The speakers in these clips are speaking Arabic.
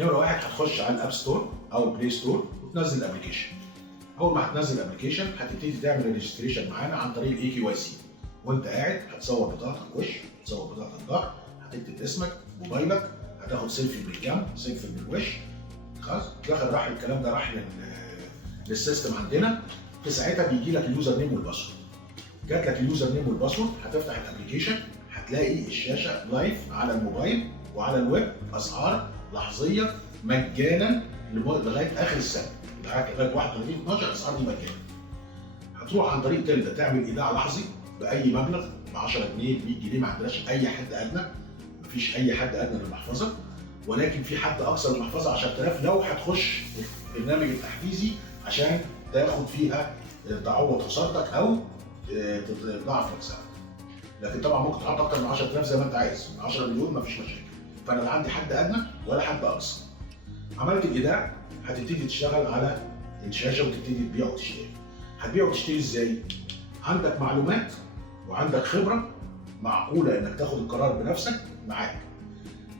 نمره واحد هتخش على الاب ستور او البلاي ستور وتنزل الابلكيشن. اول ما هتنزل الابلكيشن هتبتدي تعمل الريجستريشن معانا عن طريق الاي كي واي سي. وانت قاعد هتصور بطاقتك وش، هتصور بطاقتك ظهر، هتكتب اسمك، موبايلك، هتاخد سيلفي من الجنب، سيلفي من الوش. خلاص داخل راح الكلام ده راح للسيستم عندنا. في ساعتها بيجي لك اليوزر نيم والباسورد. جات لك اليوزر نيم والباسورد، هتفتح الابلكيشن هتلاقي الشاشه لايف على الموبايل وعلى الويب، اسعار لحظيه مجانا لغايه اخر السنه، لغايه 31/12 الاسعار دي مجانا. هتروح عن طريق تلدا تعمل ايداع لحظي باي مبلغ، ب 10 جنيه، ب 100 جنيه، ما عندناش اي حد ادنى، مفيش اي حد ادنى للمحفظه، ولكن في حد اقصى للمحفظه 10000 لو هتخش البرنامج التحفيزي عشان تاخد فيها تعوض خسارتك او تضاعف مكسبك. لكن طبعا ممكن تحط اكتر من 10000 زي ما انت عايز، 10 مليون مفيش مشاكل. فانا لا عندي حد ادنى ولا حد اقصى. عملت الايداع، هتبتدي تشتغل على الشاشه وتبتدي تبيع وتشتري. هتبيع وتشتري ازاي؟ عندك معلومات وعندك خبره معقوله انك تاخد القرار بنفسك معاك.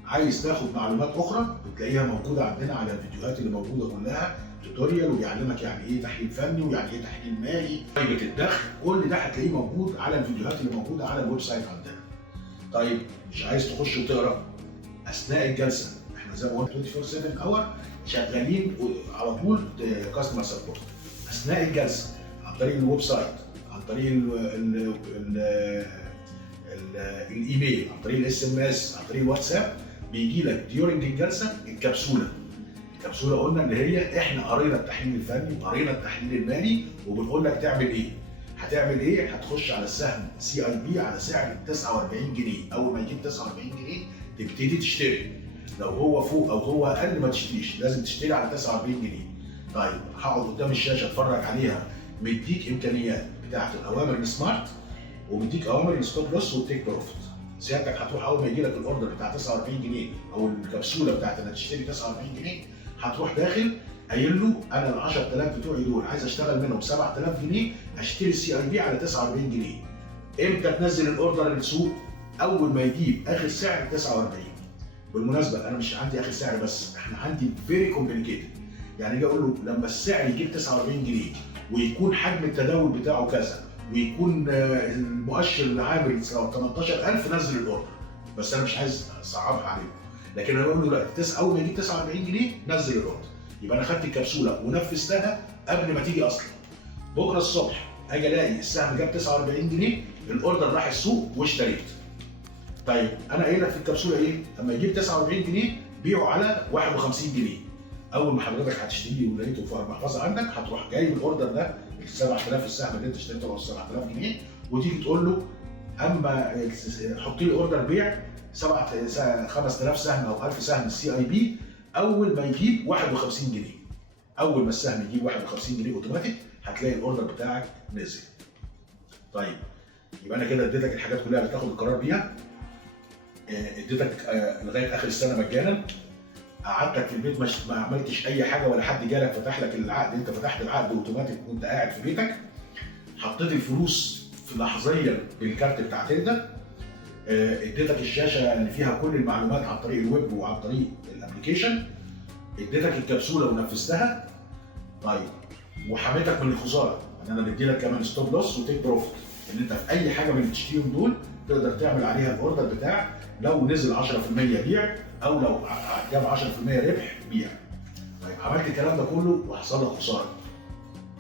عايز تاخد معلومات اخرى بتلاقيها موجوده عندنا على الفيديوهات اللي موجوده كلها، توتوريال وبيعلمك يعني ايه تحليل فني ويعني ايه تحليل مالي، قيمه الدخل، كل ده هتلاقيه موجود على الفيديوهات اللي موجوده على الويب سايت عندنا. طيب مش عايز تخش وتقرا اثناء الجلسه، احنا زي ما قلنا 24/7 اور شغالين على طول كاستمر سبورت. اثناء الجلسه عن طريق الويب سايت، عن طريق الايميل، عن طريق الاس ام اس، عن طريق الواتساب، بيجي لك ديورنج الجلسه الكبسوله. الكبسوله قلنا اللي هي احنا قرينا التحليل الفني وقرينا التحليل المالي وبنقول لك تعمل ايه. هتعمل ايه؟ هتخش على السهم سي اي بي على سعر 49 جنيه، اول ما يجيب 49 جنيه تبتدي تشتري. لو هو فوق او هو اقل ما تشتريش، لازم تشتري على 49 جنيه. طيب هقعد قدام الشاشه اتفرج عليها، مديك امكانيات بتاعت الاوامر السمارت ومديك اوامر الستوب لوس والتيك بروفيت. سيادتك هتروح اول ما يجي لك الاوردر بتاع 49 جنيه او الكبسوله بتاعت انك تشتري 49 جنيه، هتروح داخل قايل له انا ال 10000 بتوعي دول عايز اشتغل منهم 7000 جنيه، اشتري السي اي بي على 49 جنيه. امتى تنزل الاوردر للسوق؟ اول ما يجيب اخر سعر 49. بالمناسبه انا مش عندي اخر سعر بس، احنا عندي فيري كومبليكيتد. يعني اجي اقول له لما السعر يجيب 49 جنيه ويكون حجم التداول بتاعه كذا ويكون المؤشر اللي عامل 18000 نزل الاوردر، بس انا مش عايز اصعبها عليهم. لكن انا بقول له لا، اول ما يجيب 49 جنيه نزل الاوردر، يبقى انا خدت الكبسوله ونفذتها قبل ما تيجي اصلا. بكره الصبح اجي الاقي السهم جاب 49 جنيه، الاوردر راح السوق واشتريت. طيب انا قايل لك في الكبسوله ايه؟ لما يجيب 49 جنيه بيعه على 51 جنيه. اول ما حضرتك هتشتريه ولقيته في المحفظه عندك، هتروح جايب الاوردر ده ال 7000 السهم اللي انت اشتريته ب 7000 جنيه، وتيجي تقول له اما حط لي اوردر بيع 5000 سهم او 1000 سهم السي اي بي اول ما يجيب 51 جنيه. اول ما السهم يجيب 51 جنيه اوتوماتيك هتلاقي الاوردر بتاعك نزل. طيب يبقى انا كده اديتك الحاجات كلها اللي تاخد القرار بيها، اديتك لغايه اخر السنه مجانا، قعدتك في البيت ما عملتش اي حاجه ولا حد جالك فتح لك العقد، انت فتحت العقد اوتوماتيك وانت قاعد في بيتك، حطيت الفلوس في لحظيا بالكارت بتاع تلدا، اديتك الشاشه اللي فيها كل المعلومات عن طريق الويب وعن طريق الابلكيشن، اديتك الكبسوله ونفذتها. طيب وحميتك من الخساره، ان انا بدي لك كمان ستوب لوس وتيك بروفيت، ان انت في اي حاجه من اللي بتشتريهم دول تقدر تعمل عليها الاوردر بتاعك، لو نزل 10% بيع او لو جاب 10% ربح بيع. طيب عملت الكلام ده كله وحصل لك خساره،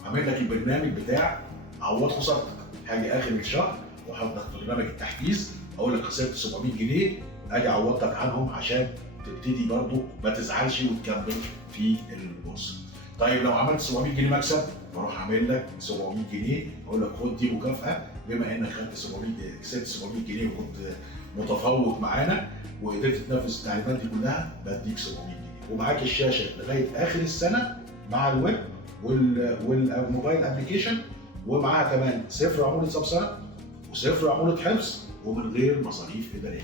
عملت لك البرنامج بتاع عوض خسارتك. هاجي اخر الشهر واحط لك برنامج التحفيز، اقول لك خسرت 700 جنيه، اجي اعوضك عنهم عشان تبتدي برضو ما تزعلش وتكمل في البورصه. طيب لو عملت 700 جنيه مكسب، بروح اعمل لك 700 جنيه، اقول لك خد دي مكافاه بما انك خدت 700 كسبت 700 جنيه وكنت متفوق معانا وقدرت تنفذ التعليمات دي كلها، بديك 700 جنيه ومعاك الشاشه لغايه اخر السنه مع الويب والموبايل ابلكيشن، ومعاها كمان صفر عموله سمسره وصفر عموله حفظ ومن غير مصاريف اداريه.